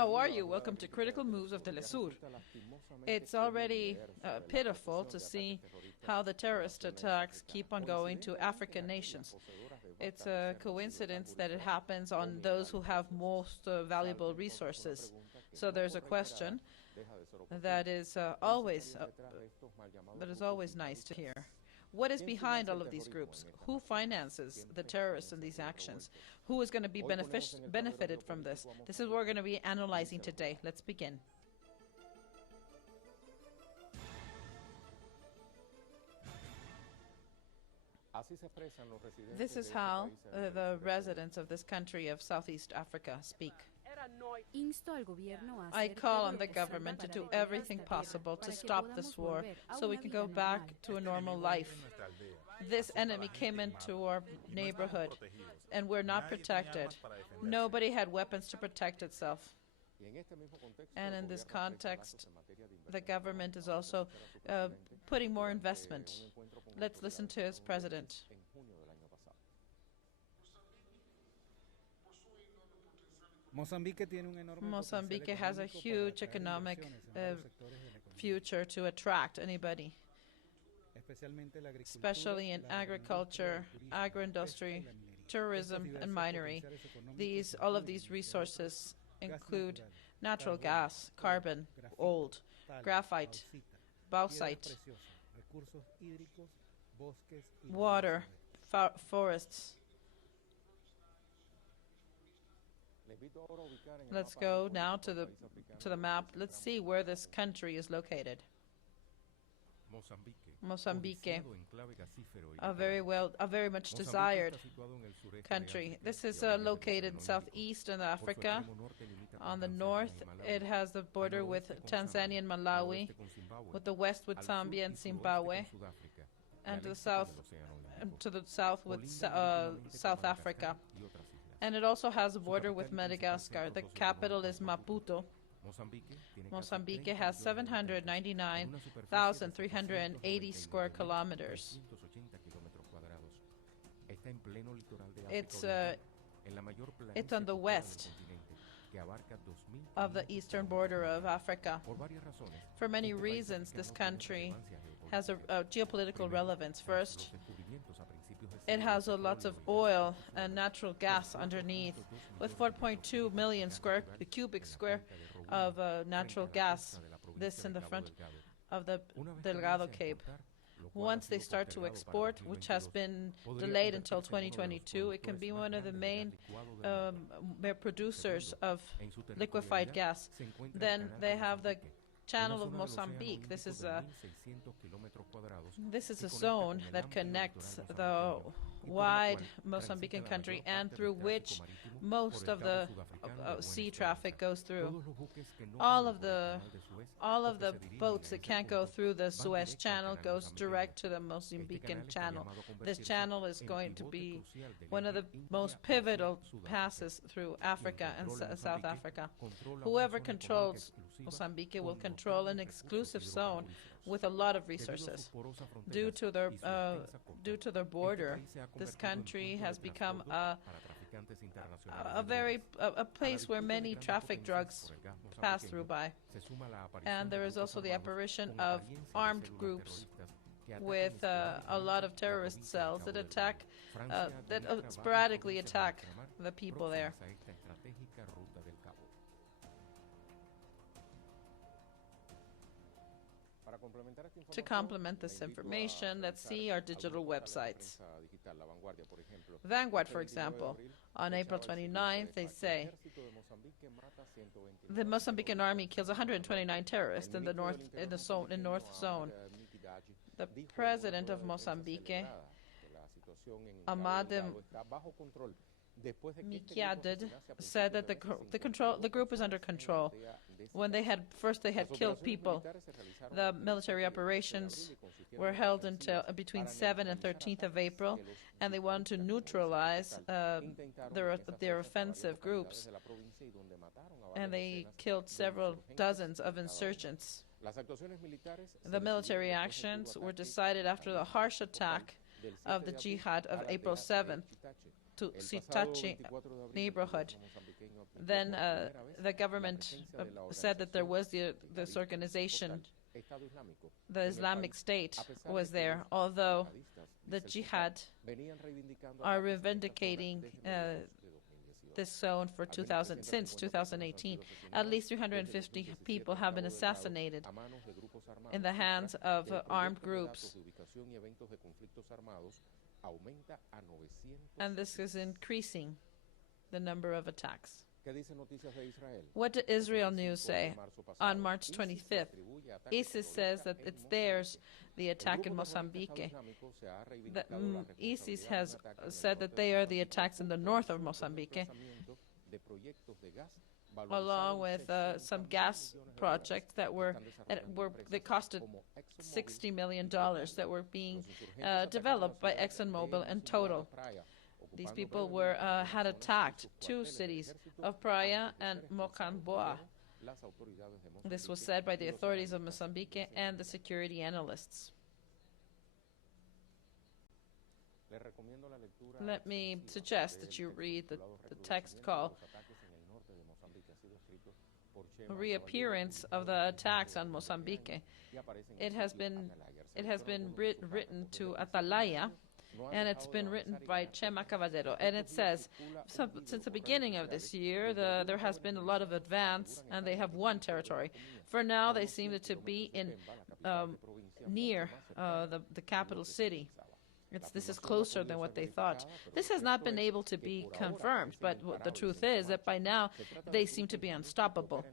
How are you? Welcome to Critical Moves of Telesur. It's already pitiful to see how the terrorist attacks keep on going to African nations. It's a coincidence that it happens on those who have most valuable resources. So there's a question that is always nice to hear. What is behind all of these groups? Who finances the terrorists in these actions? Who is going to be benefited from this? This is what we're going to be analyzing today. Let's begin. This is how the residents of this country of Southeast Africa speak. I call on the government to do everything possible to stop this war so we can go back to a normal life. This enemy came into our neighborhood and we're not protected. Nobody had weapons to protect itself. And in this context, the government is also putting more investment. Let's listen to its president. Mozambique has a huge economic future to attract anybody, especially in agriculture, agro-industry, tourism, and minery. All of these resources include natural gas, carbon, oil, graphite, bauxite, water, forests. Let's go now to the map. Let's see where this country is located. Mozambique, a very much desired country. This is located southeast in Africa. On the north, it has the border with Tanzania and Malawi, with the west with Zambia and Zimbabwe, and to the south with South Africa. And it also has a border with Madagascar. The capital is Maputo. Mozambique has 799,380 square kilometers. It's on the west of the eastern border of Africa. For many reasons, this country has a geopolitical relevance. First, it has lots of oil and natural gas underneath, with 4.2 million cubic square of natural gas, this in the front of the Delgado Cape. Once they start to export, which has been delayed until 2022, it can be one of the main producers of liquefied gas. Then they have the Channel of Mozambique. This is a zone that connects the wide Mozambican country and through which most of the sea traffic goes through. All of the boats that can't go through the Suez Channel goes direct to the Mozambican Channel. This channel is going to be one of the most pivotal passes through Africa and South Africa. Whoever controls Mozambique will control an exclusive zone with a lot of resources. Due to their border, this country has become a place where many traffic drugs pass through by. And there is also the apparition of armed groups with a lot of terrorist cells that sporadically attack the people there. To complement this information, let's see our digital websites. Vanguard, for example, on April 29th, they say the Mozambican army kills 129 terrorists in the north zone. The president of Mozambique, Amade Mikiadid, said that the group is under control. When they had killed people, the military operations were held until between 7th and 13th of April, and they wanted to neutralize their offensive groups, and they killed several dozens of insurgents. The military actions were decided after the harsh attack of the jihad of April 7th to Sitachi neighborhood. Then the government said that there was this organization, the Islamic State was there, although the jihad are reivindicating this zone for since 2018. At least 350 people have been assassinated in the hands of armed groups. And this is increasing the number of attacks. What did Israel News say on March 25th? ISIS says that it's theirs, the attack in Mozambique. ISIS has said that they are the attacks in the north of Mozambique, along with some gas projects that costed $60 million that were being developed by ExxonMobil and Total. These people had attacked two cities of Praia and Mocamboa. This was said by the authorities of Mozambique and the security analysts. Let me suggest that you read the text called Reappearance of the Attacks on Mozambique. It has been written to Atalaya, and it's been written by Chema Cavallero. And it says, since the beginning of this year, there has been a lot of advance, and they have won territory. For now, they seem to be near the capital city. This is closer than what they thought. This has not been able to be confirmed, but the truth is that by now, they seem to be unstoppable.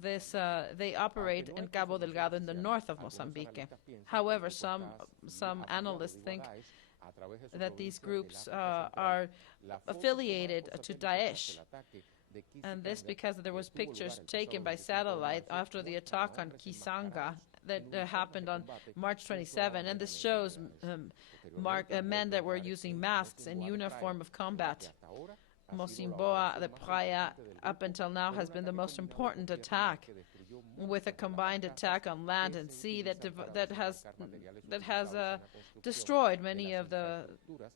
They operate in Cabo Delgado in the north of Mozambique. However, some analysts think that these groups are affiliated to Daesh. And this because there was pictures taken by satellite after the attack on Kisanga that happened on March 27. And this shows men that were using masks in uniform of combat. Mocimboa, the Praia, up until now has been the most important attack, with a combined attack on land and sea that has destroyed many of the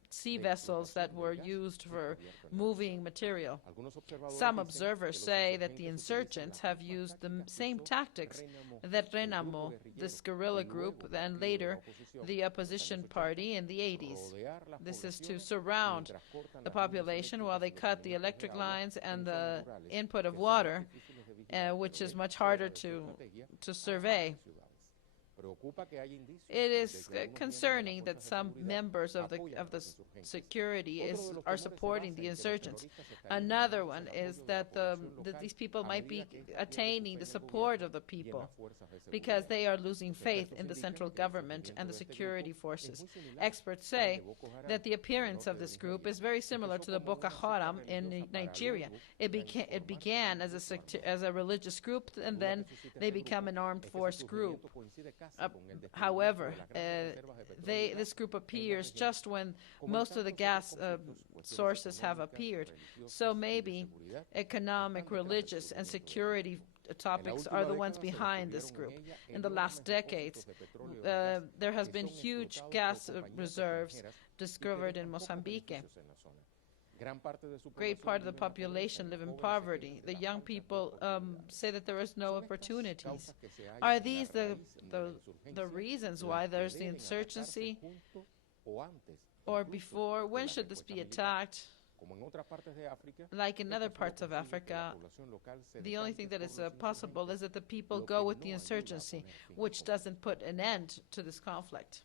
sea vessels that were used for moving material. Some observers say that the insurgents have used the same tactics that Renamo, this guerrilla group, and later the opposition party in the 80s. This is to surround the population while they cut the electric lines and the input of water, which is much harder to survey. It is concerning that some members of the security are supporting the insurgents. Another one is that these people might be attaining the support of the people because they are losing faith in the central government and the security forces. Experts say that the appearance of this group is very similar to the Boko Haram in Nigeria. It began as a religious group, and then they become an armed force group. However, this group appears just when most of the gas sources have appeared. So maybe economic, religious, and security topics are the ones behind this group. In the last decades, there has been huge gas reserves discovered in Mozambique. Great part of the population live in poverty. The young people say that there is no opportunities. Are these the reasons why there's the insurgency? Or before? When should this be attacked? Like in other parts of Africa, the only thing that is possible is that the people go with the insurgency, which doesn't put an end to this conflict.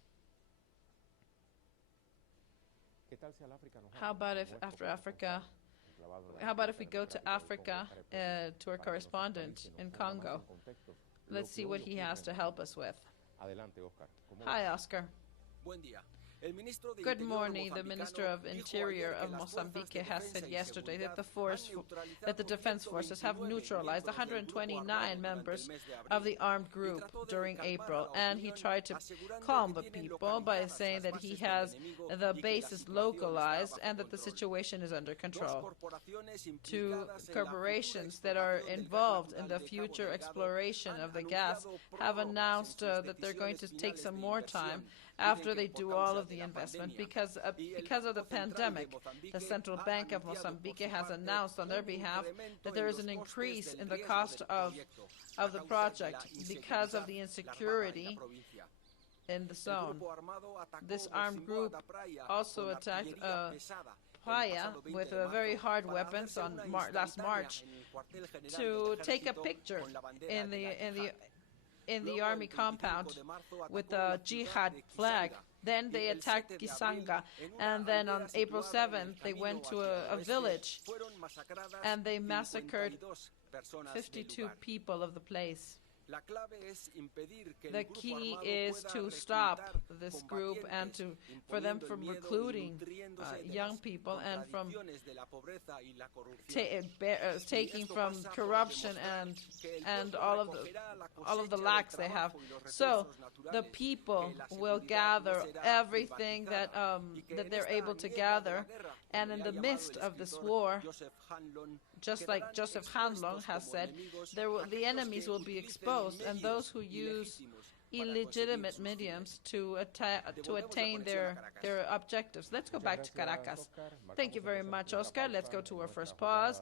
How about if we go to Africa, to our correspondent in Congo? Let's see what he has to help us with. Hi, Oscar. Good morning. The Minister of Interior of Mozambique has said yesterday that the defense forces have neutralized 129 members of the armed group during April, and he tried to calm the people by saying that he has the bases localized and that the situation is under control. Two corporations that are involved in the future exploration of the gas have announced that they're going to take some more time after they do all of of the investment because of the pandemic. The Central Bank of Mozambique has announced on their behalf that there is an increase in the cost of the project because of the insecurity in the zone. This armed group also attacked Playa with very hard weapons on last March to take a picture in the army compound with the jihad flag. Then they attacked Kisanga, and then on April 7th they went to a village and they massacred 52 people of the place. The key is to stop this group and for them from recruiting young people and from taking from corruption and all of the lacks they have. So the people will gather everything that they're able to gather, and in the midst of this war, just like Joseph Hanlon has said, the enemies will be exposed, and those who use illegitimate mediums to attain their objectives. Let's go back to Caracas. Thank you very much, Oscar. Let's go to our first pause.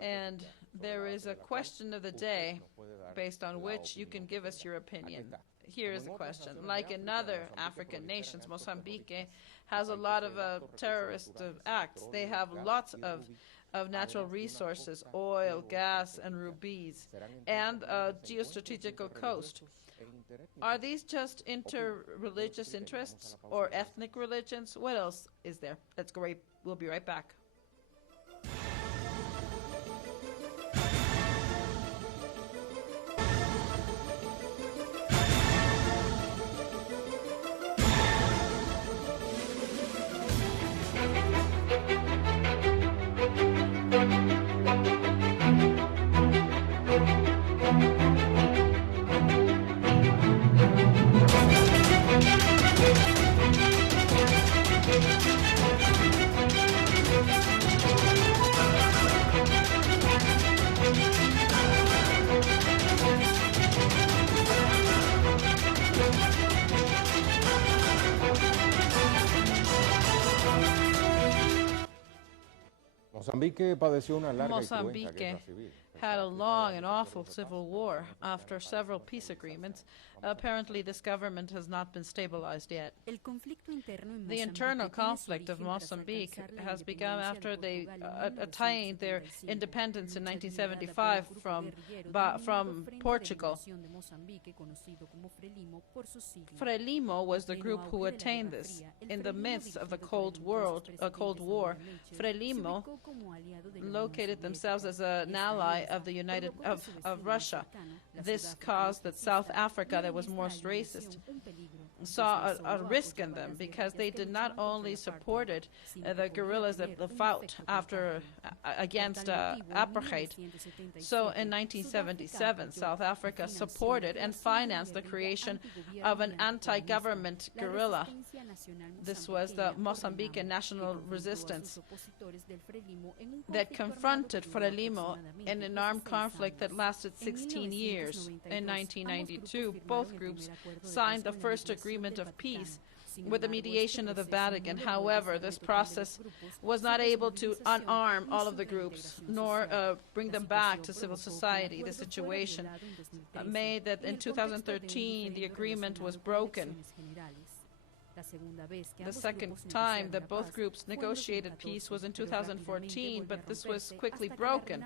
And there is a question of the day based on which you can give us your opinion. Here is the question. Like in other African nations, Mozambique has a lot of terrorist acts. They have lots of natural resources, oil, gas, and rubies, and a geostrategical coast. Are these just inter-religious interests or ethnic religions? What else is there? We'll be right back. Mozambique had a long and awful civil war after several peace agreements. Apparently, this government has not been stabilized yet. The internal conflict of Mozambique has begun after they attained their independence in 1975 from Portugal. Frelimo was the group who attained this. In the midst of the Cold War, Frelimo located themselves as an ally of the of Russia. This caused that South Africa, that was most racist, saw a risk in them because they did not only supported the guerrillas that fought against apartheid. So in 1977, South Africa supported and financed the creation of an anti-government guerrilla. This was the Mozambique National Resistance that confronted Frelimo in an armed conflict that lasted 16 years. In 1992, both groups signed the first agreement of peace with the mediation of the Vatican. However, this process was not able to unarm all of the groups, nor bring them back to civil society. The situation made that in 2013 the agreement was broken. The second time that both groups negotiated peace was in 2014, but this was quickly broken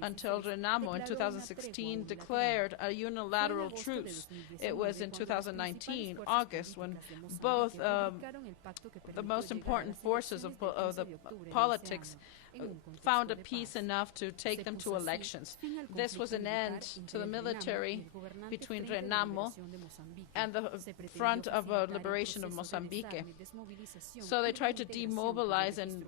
until Renamo in 2016 declared a unilateral truce. It was in 2019, August, when both the most important forces of the politics found a peace enough to take them to elections. This was an end to the military between Renamo and the Front of Liberation of Mozambique. So they tried to demobilize and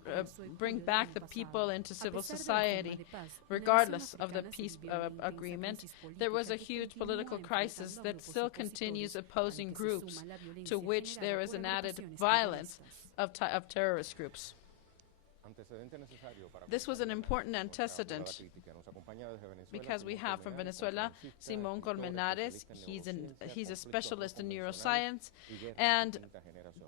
bring back the people into civil society, regardless of the peace agreement. There was a huge political crisis that still continues opposing groups, to which there is an added violence of terrorist groups. This was an important antecedent because we have from Venezuela Simón Colmenares. He's a specialist in neuroscience and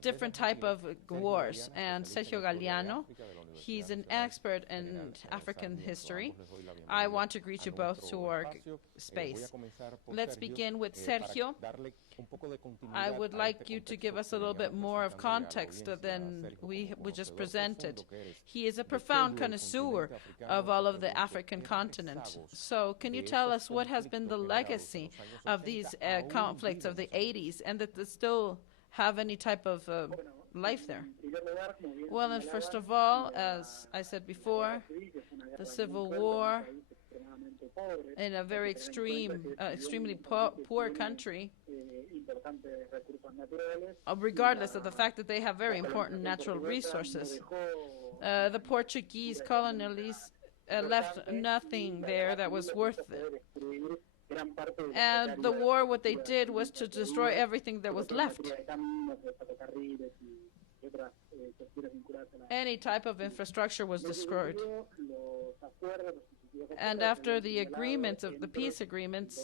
different type of wars. And Sergio Galeano, he's an expert in African history. I want to greet you both to our space. Let's begin with Sergio. I would like you to give us a little bit more of context than we just presented. He is a profound connoisseur of all of the African continent. So can you tell us what has been the legacy of these conflicts of the 80s and that they still have any type of life there? Well, and first of all, as I said before, the Civil War in a very extremely poor country, regardless of the fact that they have very important natural resources. The Portuguese colonialists left nothing there that was worth it. And the war, what they did was to destroy everything that was left. Any type of infrastructure was destroyed. And after the agreements of the peace agreements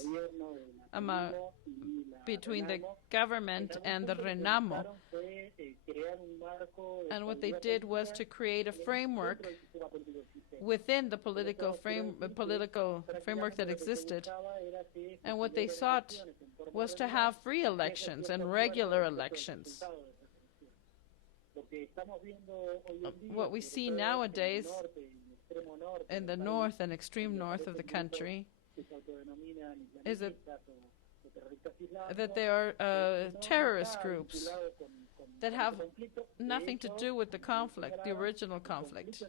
between the government and the Renamo, and what they did was to create a framework within the political framework that existed. And what they sought was to have free elections and regular elections. What we see nowadays in the north and extreme north of the country is that there are terrorist groups that have nothing to do with the conflict, the original conflict,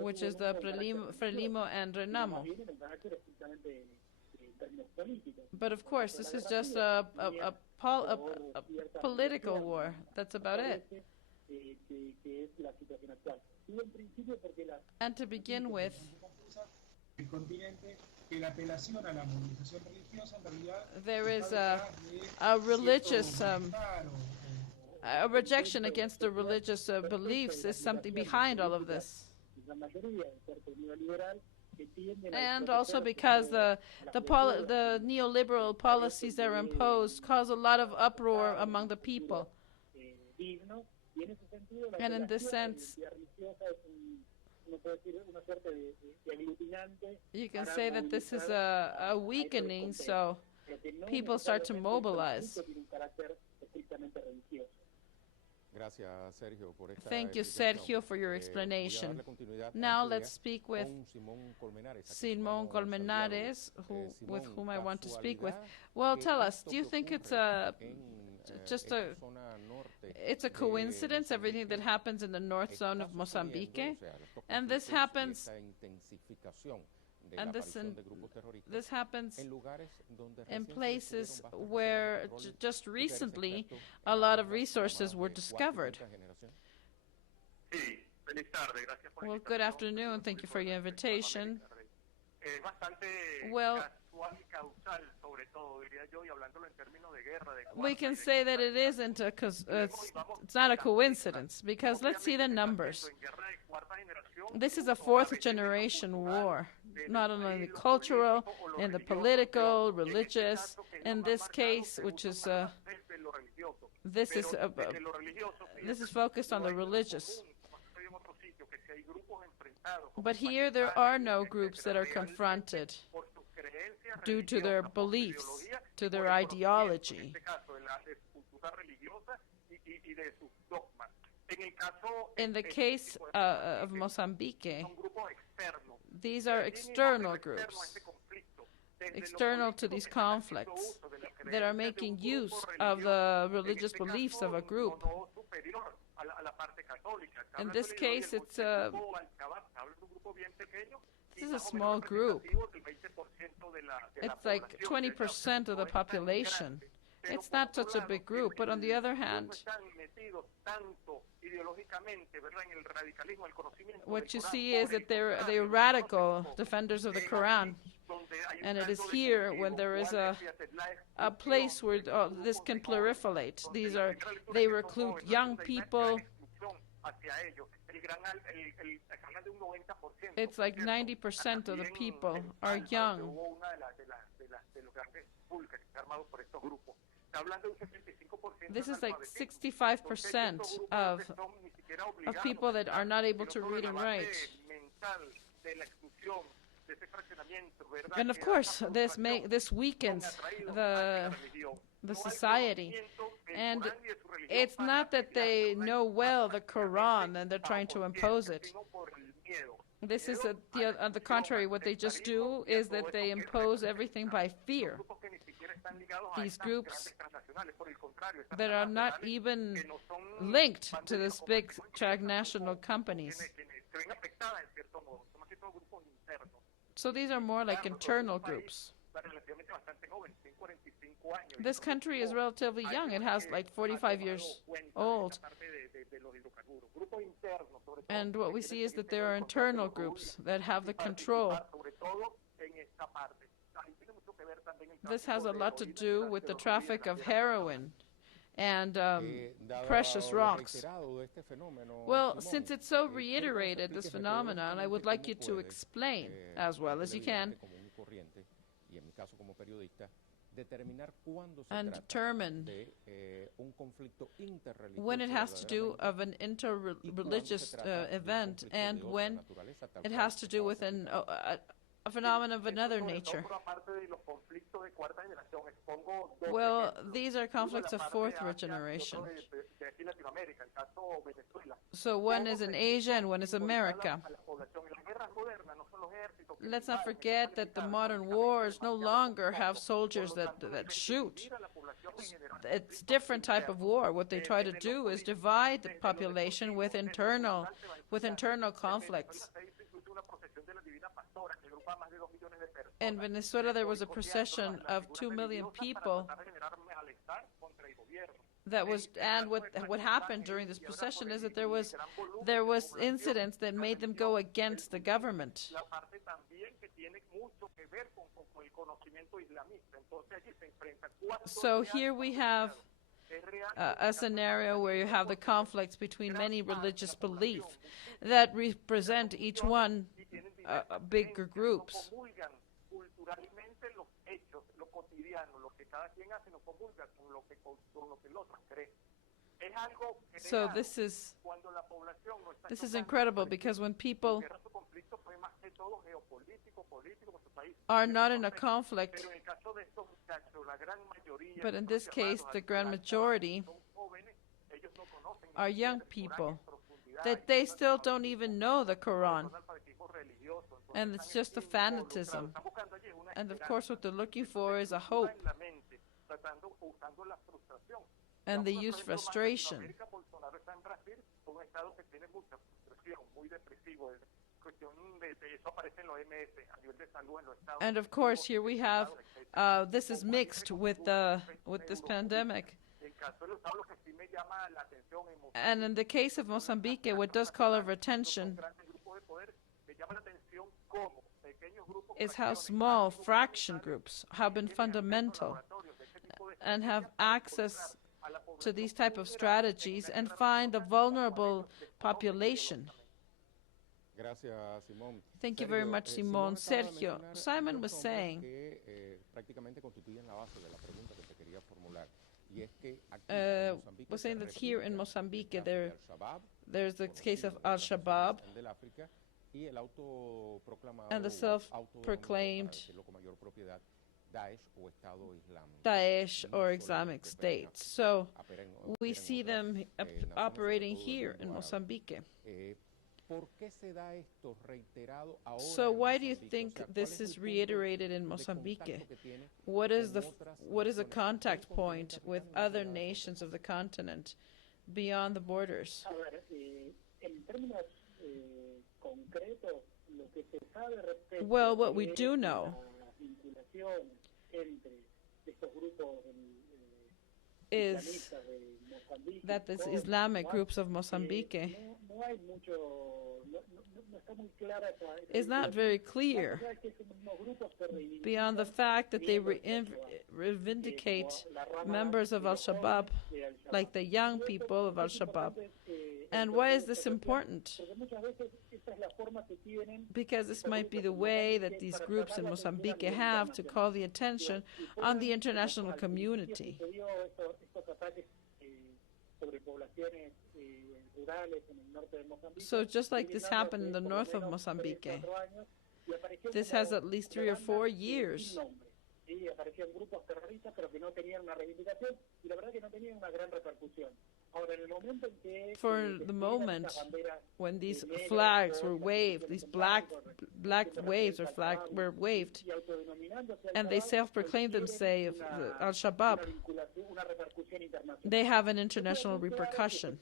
which is the Frelimo and Renamo. But of course, this is just a political war. That's about it. And to begin with, there is a religious, a rejection against the religious beliefs is something behind all of this. And also because the neoliberal policies that are imposed cause a lot of uproar among the people. And in this sense, you can say that this is a weakening, so people start to mobilize. Thank you, Sergio, for your explanation. Now let's speak with Simón Colmenares, with whom I want to speak with. Well, tell us, do you think it's it's a coincidence, everything that happens in the north zone of Mozambique? And this happens this happens in places where just recently a lot of resources were discovered. Well, good afternoon. Thank you for your invitation. Well, we can say that it isn't it's not a coincidence, because let's see the numbers. This is a fourth generation war, not only the cultural and the political, religious. In this case, which is this is focused on the religious. But here there are no groups that are confronted due to their beliefs, to their ideology. In the case of Mozambique, these are external groups, external to these conflicts, that are making use of the religious beliefs of a group. In this case, this is a small group. It's like 20% of the population. It's not such a big group, but on the other hand, what you see is that they're radical defenders of the Quran. And it is here when there is a place where this can proliferate. They recruit young people, It's like 90% of the people are young. This is like 65% of people that are not able to read and write. And of course, this weakens the society. And it's not that they know well the Quran and they're trying to impose it. This is on the contrary, what they just do is that they impose everything by fear. These groups that are not even linked to these big transnational companies. So these are more like internal groups. This country is relatively young. It has like 45 years old. And what we see is that there are internal groups that have the control. This has a lot to do with the traffic of heroin and precious rocks. Well, since it's so reiterated, this phenomenon, I would like you to explain, as well as you can, and determine when it has to do of an interreligious event and when it has to do with a phenomenon of another nature. Well, these are conflicts of fourth generation. So one is in Asia and one is America. Let's not forget that the modern wars no longer have soldiers that shoot. It's a different type of war. What they try to do is divide the population with internal conflicts. In Venezuela, there was a procession of 2 million people that was, and what happened during this procession is that there was incidents that made them go against the government. So here we have a scenario where you have the conflicts between many religious beliefs that represent each one bigger groups. So this is incredible, because when people are not in a conflict, but in this case the grand majority are young people, that they still don't even know the Quran, and it's just a fanatism. And of course what they're looking for is a hope, and they use frustration. And of course here we have this is mixed with this pandemic. And in the case of Mozambique, what does call our attention is how small fraction groups have been fundamental and have access to these type of strategies and find the vulnerable population. Thank you very much, Simon. Sergio, Simon was saying that here in Mozambique there's the case of Al-Shabaab and the self-proclaimed Daesh or Islamic State. So we see them operating here in Mozambique. So why do you think this is reiterated in Mozambique? What is a contact point with other nations of the continent beyond the borders? Well, what we do know is that the Islamic groups of Mozambique is not very clear, beyond the fact that they reivindicate members of Al-Shabaab, like the young people of Al-Shabaab, And why is this important? Because this might be the way that these groups in Mozambique have to call the attention on the international community. So just like this happened in the north of Mozambique, this has at least 3 or 4 years. For the moment when these flags were waved, these black waves were waved, and they self-proclaimed themselves Al-Shabaab, they have an international repercussion.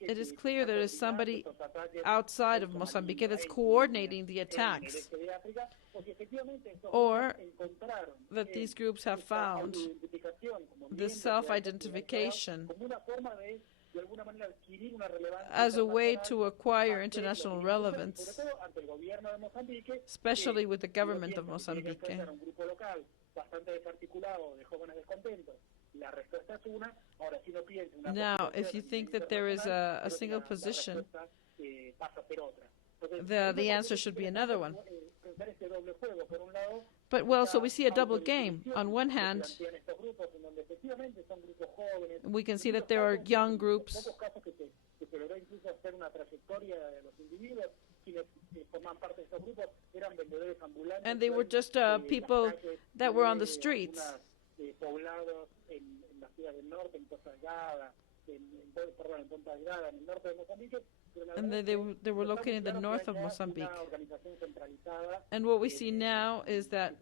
It is clear there is somebody outside of Mozambique that's coordinating the attacks, or that these groups have found this self-identification as a way to acquire international relevance, especially with the government of Mozambique. Now, if you think that there is a single position, the answer should be another one. But, well, so we see a double game. On one hand, we can see that there are young groups and they were just people that were on the streets. And they were located in the north of Mozambique. And what we see now is that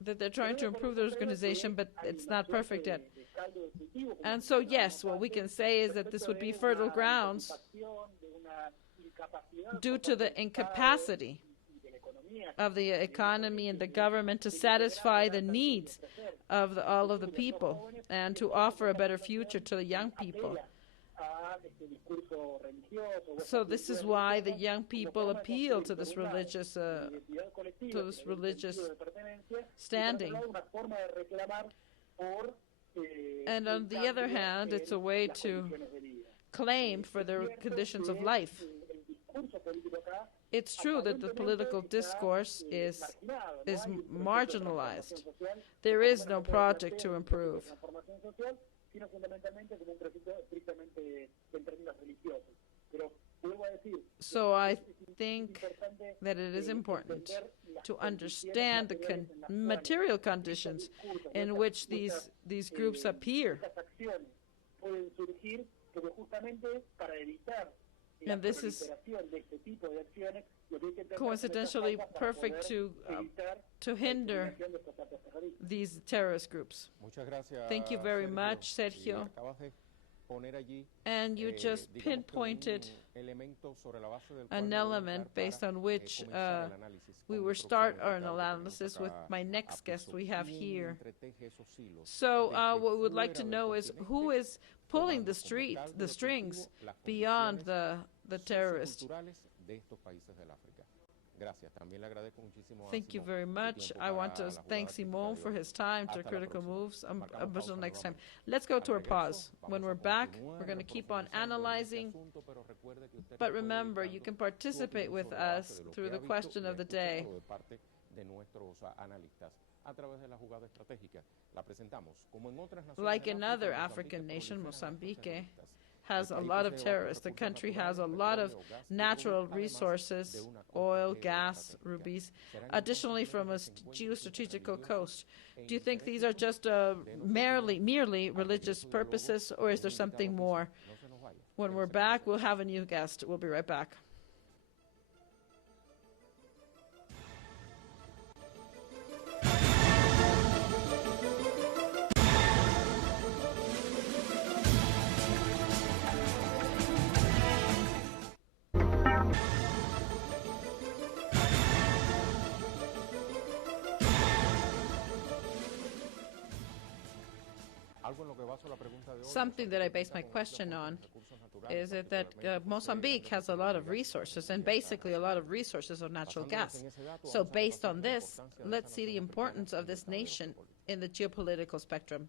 they're trying to improve their organization, but it's not perfect yet. And so, yes, what we can say is that this would be fertile grounds due to the incapacity of the economy and the government to satisfy the needs of all of the people and to offer a better future to the young people. So this is why the young people appeal to this religious standing. And on the other hand, it's a way to claim for their conditions of life. It's true that the political discourse is marginalized. There is no project to improve. So I think that it is important to understand the material conditions in which these groups appear. And this is coincidentally perfect to hinder these terrorist groups. Thank you very much, Sergio. And you just pinpointed an element based on which we will start our analysis with my next guest we have here. So what we would like to know is who is pulling the strings beyond the terrorists. Thank you very much. I want to thank Simon for his time to Critical Moves. Until next time. Let's go to our pause. When we're back, we're going to keep on analyzing. But remember, you can participate with us through the question of the day. Like another African nation, Mozambique has a lot of terrorists. The country has a lot of natural resources, oil, gas, rubies, additionally from a geostrategical coast. Do you think these are just merely religious purposes, or is there something more? When we're back, we'll have a new guest. We'll be right back. Something that I base my question on is that Mozambique has a lot of resources, and basically a lot of resources of natural gas. So based on this, let's see the importance of this nation in the geopolitical spectrum.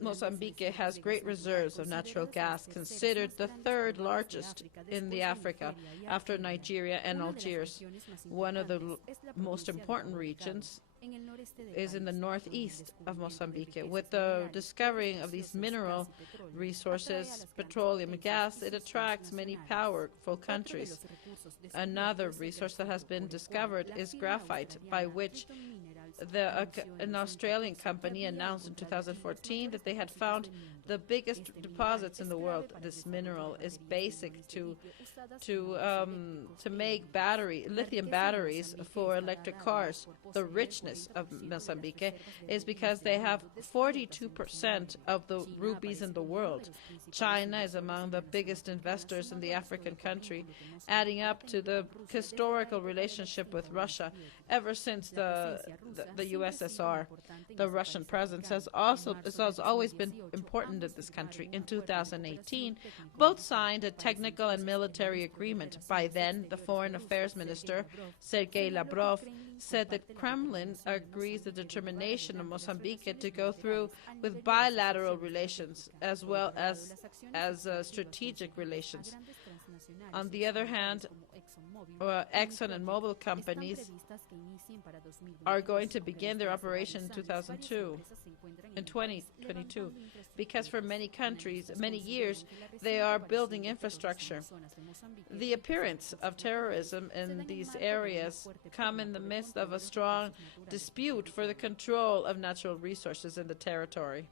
Mozambique has great reserves of natural gas, considered the third largest in the Africa after Nigeria and Algiers. One of the most important regions is in the northeast of Mozambique. With the discovering of these mineral resources, petroleum and gas, it attracts many powerful countries. Another resource that has been discovered is graphite, by which an Australian company announced in 2014 that they had found the biggest deposits in the world. This mineral is basic to make lithium batteries for electric cars. The richness of Mozambique is because they have 42% of the rubies in the world. China is among the biggest investors in the African country, adding up to the historical relationship with Russia ever since the USSR. The Russian presence has always been important in this country. In 2018, both signed a technical and military agreement. By then, the Foreign Affairs Minister, Sergei Lavrov, said that Kremlin agrees the determination of Mozambique to go through with bilateral relations as well as strategic relations. On the other hand, Exxon and Mobil companies are going to begin their operation in 2022, because for many countries, many years, they are building infrastructure. The appearance of terrorism in these areas come in the midst of a strong dispute for the control of natural resources in the territory.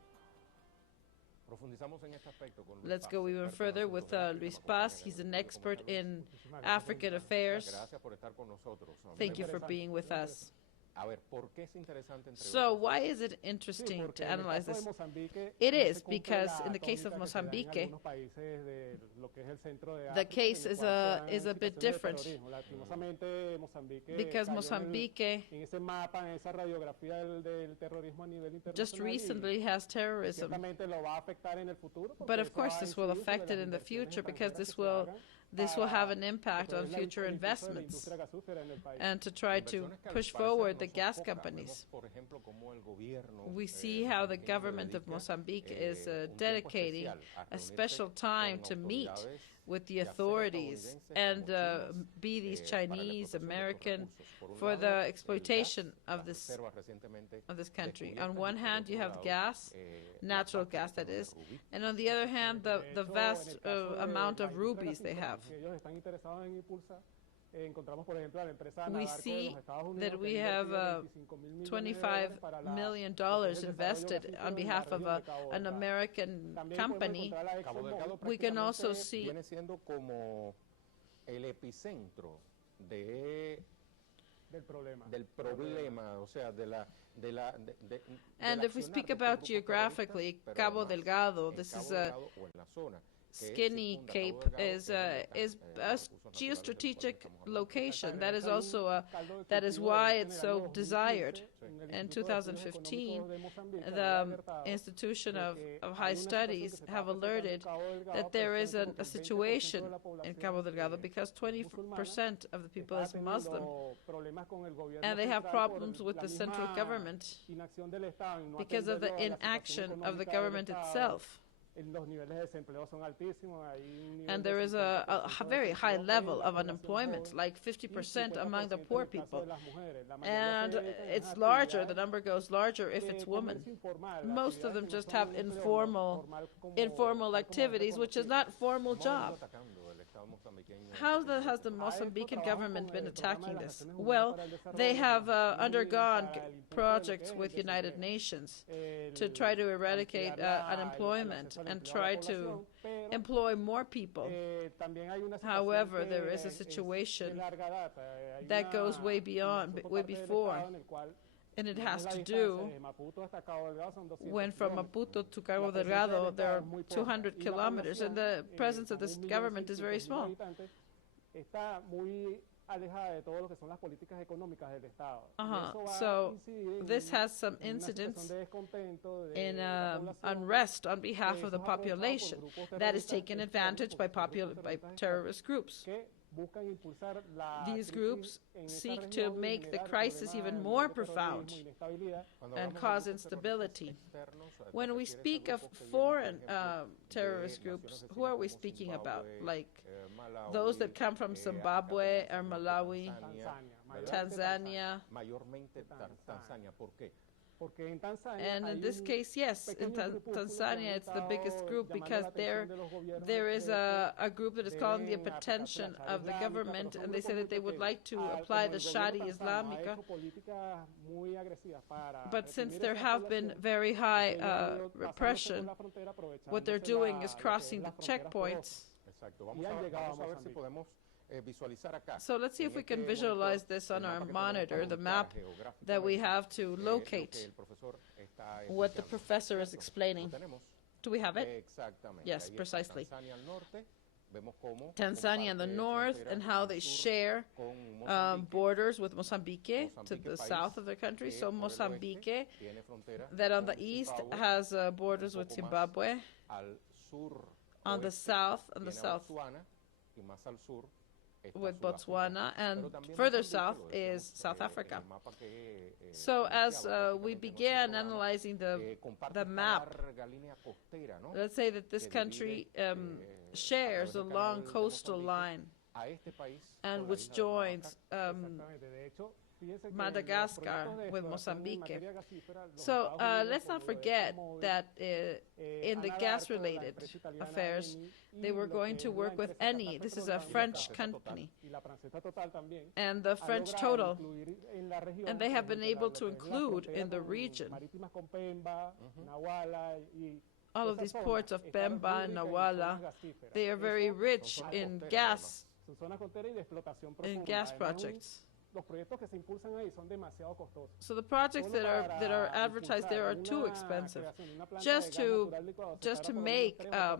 Let's go even further with Luis Paz. He's an expert in African affairs. Thank you for being with us. So why is it interesting to analyze this? It is because in the case of Mozambique, the case is a bit different. Because Mozambique just recently has terrorism. But of course this will affect it in the future, because this will have an impact on future investments and to try to push forward the gas companies. We see how the government of Mozambique is dedicating a special time to meet with the authorities and be these Chinese, American, for the exploitation of this country. On one hand, you have gas, natural gas that is, and on the other hand, the vast amount of rubies they have. We see that we have $25 million invested on behalf of an American company. We can also see and if we speak about geographically, Cabo Delgado, this is a Skinny Cape is a geostrategic location. That is also that is why it's so desired. In 2015, the Institution of High Studies have alerted that there is a situation in Cabo Delgado because 20% of the people is Muslim, and they have problems with the central government because of the inaction of the government itself. And there is a very high level of unemployment, like 50% among the poor people. And it's larger, the number goes larger if it's women. Most of them just have informal activities, which is not formal job. How has the Mozambican government been attacking this? Well, they have undergone projects with United Nations to try to eradicate unemployment and try to employ more people. However, there is a situation that goes way before. And it has to do when from Maputo to Cabo Delgado there are 200 kilometers and the presence of this government is very small. So this has some incidents in unrest on behalf of the population that is taken advantage by terrorist groups. These groups seek to make the crisis even more profound and cause instability. When we speak of foreign terrorist groups, who are we speaking about? Like those that come from Zimbabwe or Malawi, Tanzania? And in this case, yes, in Tanzania it's the biggest group because there is a group that is calling the attention of the government, and they say that they would like to apply the Sharia Islamica. But since there have been very high repression, what they're doing is crossing the checkpoints. So let's see if we can visualize this on our monitor, the map that we have to locate what the professor is explaining. Do we have it? Yes, precisely. Tanzania in the north and how they share borders with Mozambique to the south of the country. So Mozambique, that on the east has borders with Zimbabwe. On the south with Botswana, and further south is South Africa. So as we began analyzing the map, let's say that this country shares a long coastal line and which joins Madagascar with Mozambique. So let's not forget that in the gas-related affairs, they were going to work with Eni. This is a French company, and the French Total, and they have been able to include in the region all of these ports of Pemba and Nawala. They are very rich in gas projects. So the projects that are advertised there are too expensive. Just to make a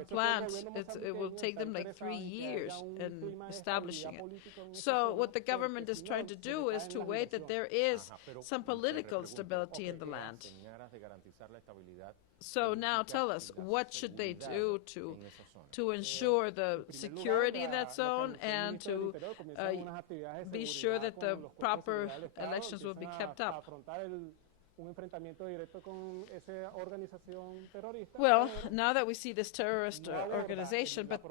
plant, it will take them like 3 years in establishing it. So what the government is trying to do is to wait that there is some political stability in the land. So now tell us, what should they do to ensure the security in that zone and to be sure that the proper elections will be kept up? Well, now that we see this terrorist organization, but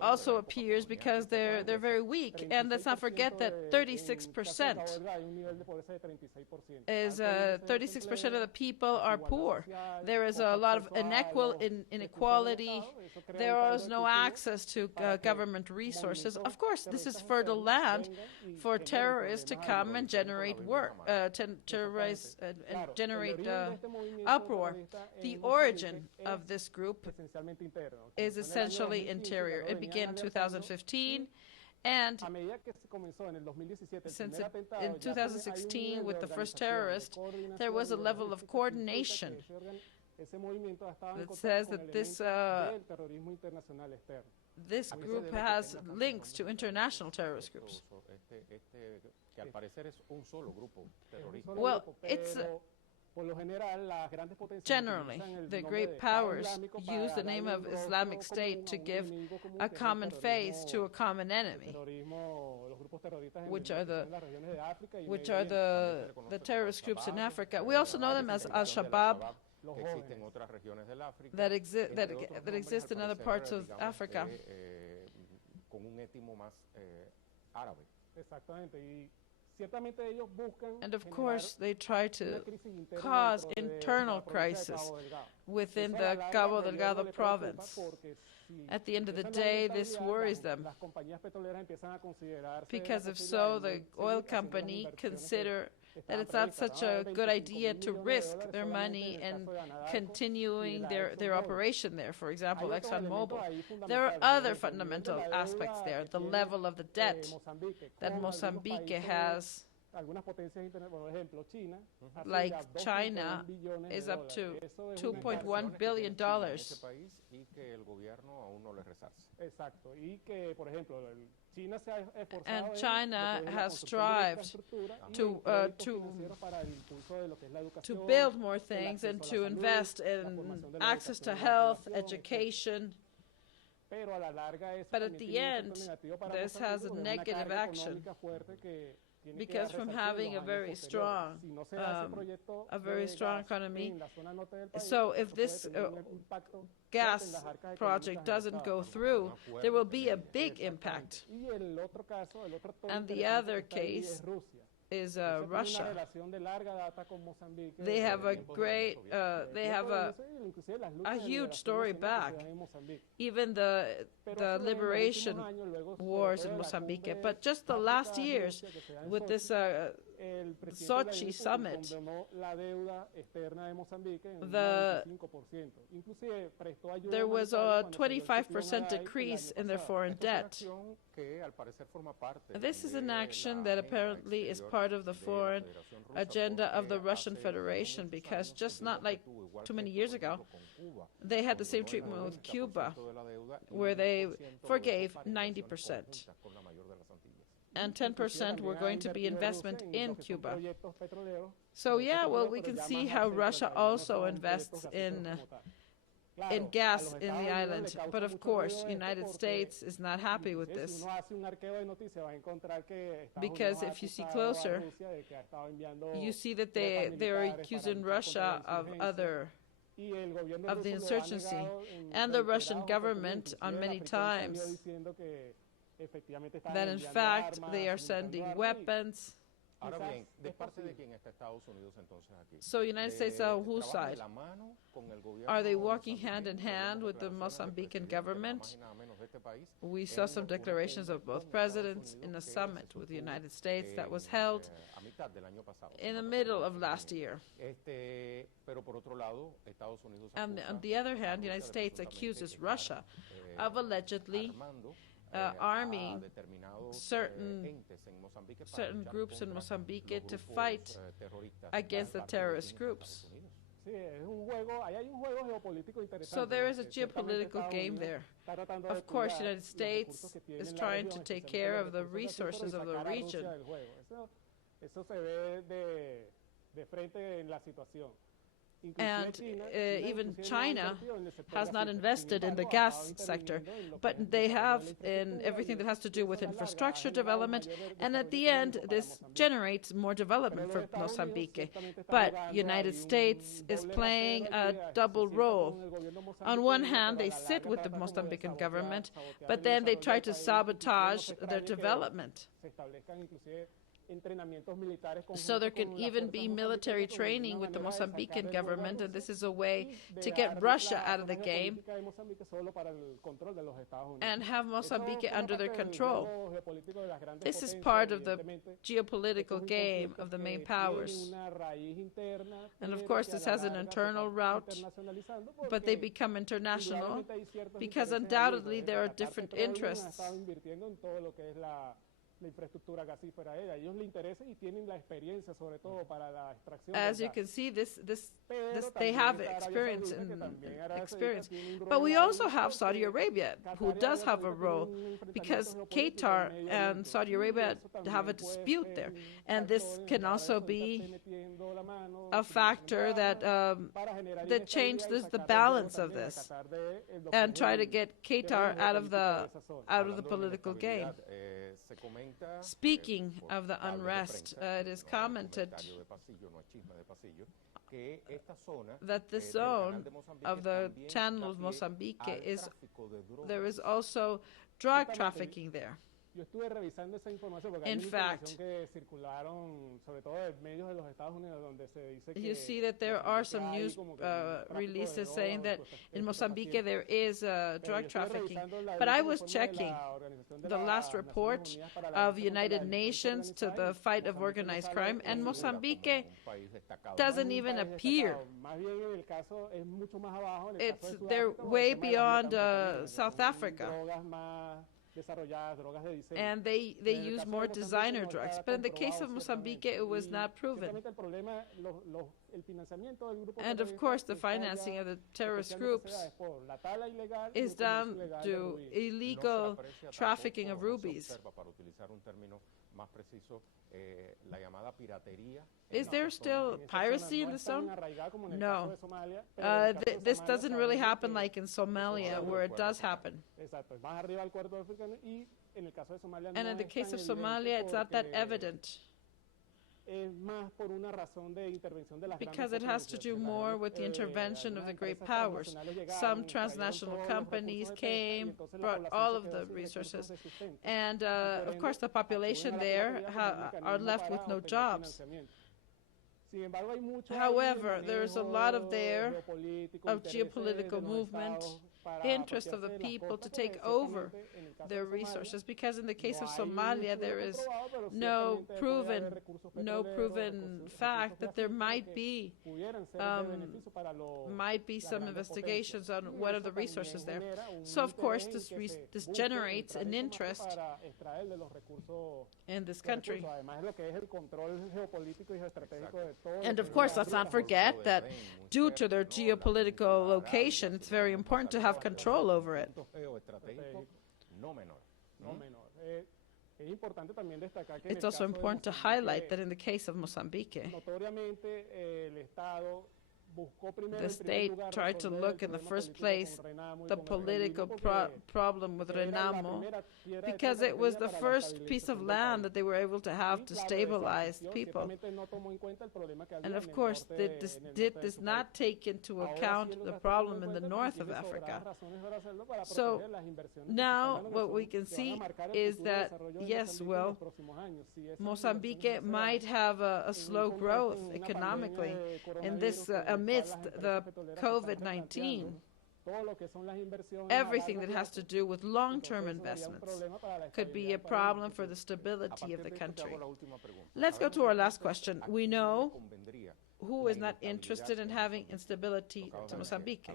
also appears because they're very weak, and let's not forget that 36% is 36% of the people are poor. There is a lot of inequality. There is no access to government resources. Of course, this is fertile land for terrorists to come and generate terrorize and generate uproar. The origin of this group is essentially interior. It began in 2015, and since in 2016 with the first terrorist, there was a level of coordination that says that this group has links to international terrorist groups. Well, it's generally, the great powers use the name of Islamic State to give a common face to a common enemy, which are the terrorist groups in Africa. We also know them as Al-Shabaab, that exist in other parts of Africa. And of course, they try to cause internal crisis within the Cabo Delgado province. At the end of the day, this worries them, because if so, the oil company consider that it's not such a good idea to risk their money and continuing their operation there. For example, ExxonMobil. There are other fundamental aspects there. The level of the debt that Mozambique has like China is up to $2.1 billion. And China has strived to build more things and to invest in access to health, education. But at the end, this has a negative action, because from having a very strong economy, so if this gas project doesn't go through, there will be a big impact. And the other case is Russia. They have a huge story back, even the liberation wars in Mozambique. But just the last years, with this Sochi summit, there was a 25% decrease in their foreign debt. This is an action that apparently is part of the foreign agenda of the Russian Federation, because just not like too many years ago, they had the same treatment with Cuba, where they forgave 90%. And 10% were going to be investment in Cuba. So yeah, well, we can see how Russia also invests in gas in the island. But of course, United States is not happy with this, because if you see closer, you see that they're accusing Russia of the insurgency, and the Russian government on many times that in fact they are sending weapons. So United States on whose side? Are they walking hand in hand with the Mozambican government? We saw some declarations of both presidents in a summit with the United States that was held in the middle of last year. And on the other hand, the United States accuses Russia of allegedly arming certain groups in Mozambique to fight against the terrorist groups. So there is a geopolitical game there. Of course, the United States is trying to take care of the resources of the region. And even China has not invested in the gas sector, but they have in everything that has to do with infrastructure development, and at the end this generates more development for Mozambique. But United States is playing a double role. On one hand, they sit with the Mozambican government, but then they try to sabotage their development. So there can even be military training with the Mozambican government, and this is a way to get Russia out of the game and have Mozambique under their control. This is part of the geopolitical game of the main powers. And of course, this has an internal route, but they become international because undoubtedly there are different interests. As you can see, this they have experience. But we also have Saudi Arabia, who does have a role, because Qatar and Saudi Arabia have a dispute there, and this can also be a factor that changes the balance of this and try to get Qatar out of the political game. Speaking of the unrest, it is commented that the zone of the Channel of Mozambique there is also drug trafficking there. In fact, you see that there are some news releases saying that in Mozambique there is drug trafficking. But I was checking the last report of United Nations to the fight of organized crime, and Mozambique doesn't even appear. They're way beyond South Africa. and they use more designer drugs. But in the case of Mozambique, it was not proven. And of course, the financing of the terrorist groups is down to illegal trafficking of rubies. Is there still piracy in the zone? No. This doesn't really happen like in Somalia, where it does happen. And in the case of Somalia, it's not that evident, because it has to do more with the intervention of the great powers. Some transnational companies came, brought all of the resources, and of course the population there are left with no jobs. However, there's a lot of geopolitical movement, interest of the people to take over their resources, because in the case of Somalia, there is no proven fact that there might be some investigations on what are the resources there. So of course this generates an interest in this country. And of course, let's not forget that due to their geopolitical location, it's very important to have control over it. It's also important to highlight that in the case of Mozambique, the state tried to look in the first place the political problem with Renamo, because it was the first piece of land that they were able to have to stabilize people. And of course, this does not take into account the problem in the north of Africa. So now what we can see is that, yes, well, Mozambique might have a slow growth economically in this amidst the COVID-19. Everything that has to do with long-term investments could be a problem for the stability of the country. Let's go to our last question. We know who is not interested in having instability to Mozambique.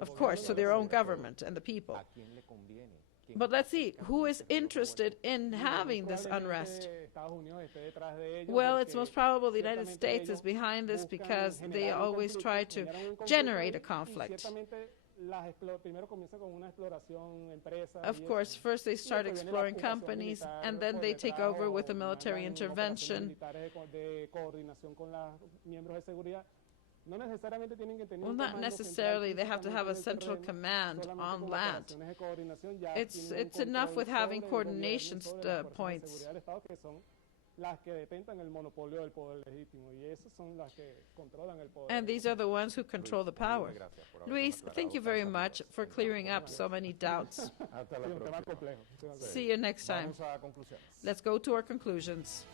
Of course, to their own government and the people. But let's see, who is interested in having this unrest? Well, it's most probable the United States is behind this, because they always try to generate a conflict. Of course, first they start exploring companies, and then they take over with a military intervention. Well, not necessarily. They have to have a central command on land. It's enough with having coordination points. And these are the ones who control the power. Luis, thank you very much for clearing up so many doubts. See you next time. Let's go to our conclusions.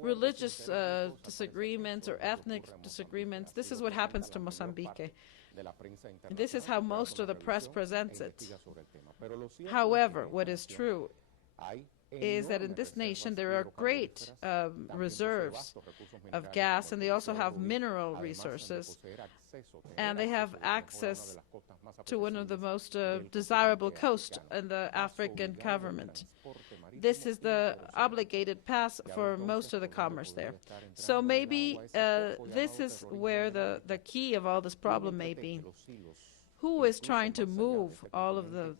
Religious disagreements or ethnic disagreements, this is what happens to Mozambique. This is how most of the press presents it. However, what is true is that in this nation there are great reserves of gas, and they also have mineral resources, and they have access to one of the most desirable coasts in the African government. This is the obligated pass for most of the commerce there. So maybe this is where the key of all this problem may be. Who is trying to move all of the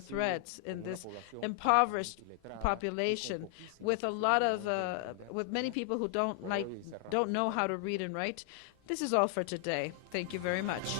threads in this impoverished population with a lot of with many people who don't know how to read and write? This is all for today. Thank you very much.